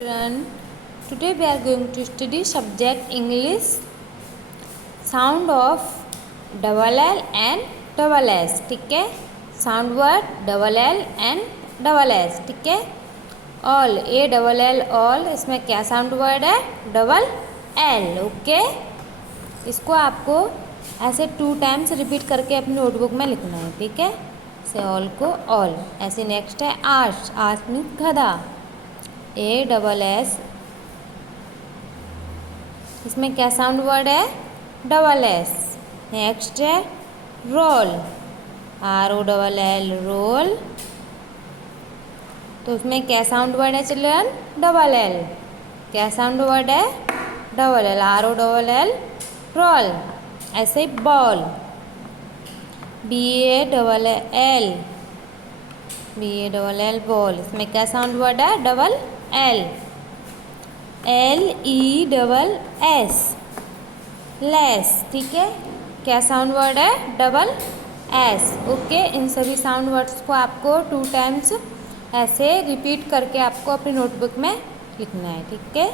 Children, today we are going to study subject English, sound of double L and double S. ठीक है, sound word double L and double S. ठीक है, all A double L all, इसमें क्या sound word है? double L. Okay, इसको आपको ऐसे 2 टाइम्स रिपीट करके अपनी नोटबुक में लिखना है. ठीक है, से ऑल को ऑल. ऐसे नेक्स्ट है आर्च. आर्च मीन्स गधा. ए डबल एस, इसमें क्या साउंड वर्ड है? Double S. नेक्स्ट है roll. R O double L roll, तो उसमें क्या साउंड वर्ड है चिल्ड्रन? Double L. क्या साउंड वर्ड है? Double L. R O double L roll. ऐसे ही ball. B A double L, B A double L ball, इसमें क्या साउंड वर्ड है? Double L. L E double S less. ठीक है, क्या साउंड वर्ड है? Double S. ओके, इन सभी साउंड वर्ड्स को आपको 2 टाइम्स ऐसे रिपीट करके आपको अपनी नोटबुक में लिखना है. ठीक है.